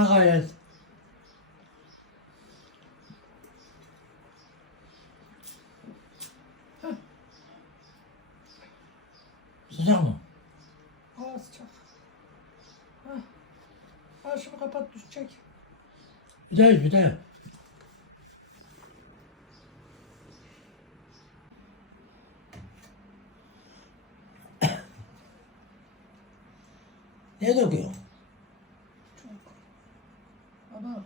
Ha gayret. Sıcak mı? Hava sıcak. Hah. Ha şunu kapat düşecek. Bir yap, bir yap. Ne döküyorsun? Ama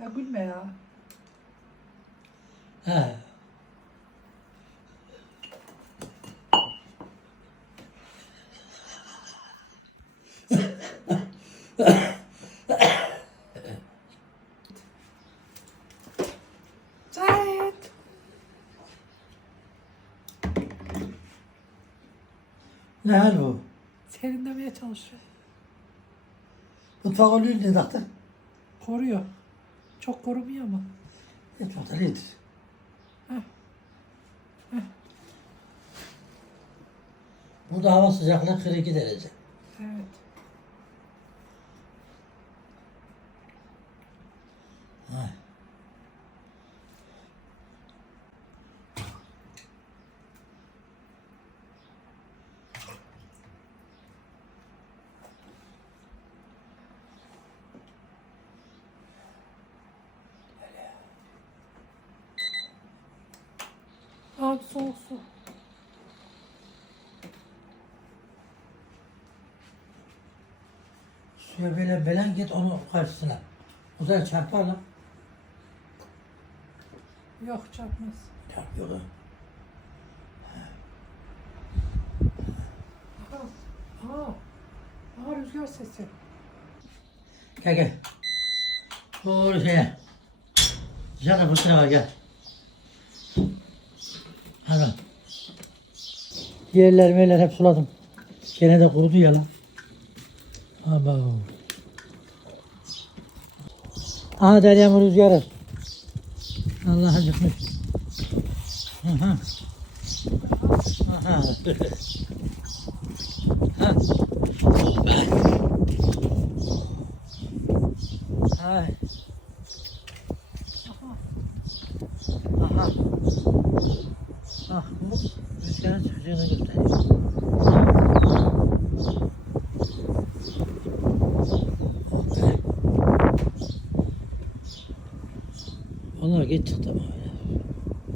ya gülme ya. Ha. Zahit. Ne hal bu? Serinlemeye çalışıyor. Mutfak oluyor ne taktı? Koruyor. Çok korumuyor ama. Mutfakta iyidir. Burada hava sıcaklığı 42 derece. Evet. Ha. Abi soğuk su. Suya böyle belen git onu karşısına. O zaman çarpar lan. Yok çarpmaz. Çarpıyor da. Aha. Aha. Aha rüzgar sesi. Gel gel. Doğru şeye. Sıcak fırtına var gel. Hadi. Yerler meler hep suladım. Gene de kurudu ya lan. Aba. Aha Derya'mın rüzgarı. Allah acıkmış. Aha. Aha. ha. Ay. Aha. Ah bu rüzgarın çocuğunu gösteriyor. Vallahi geç çıktı.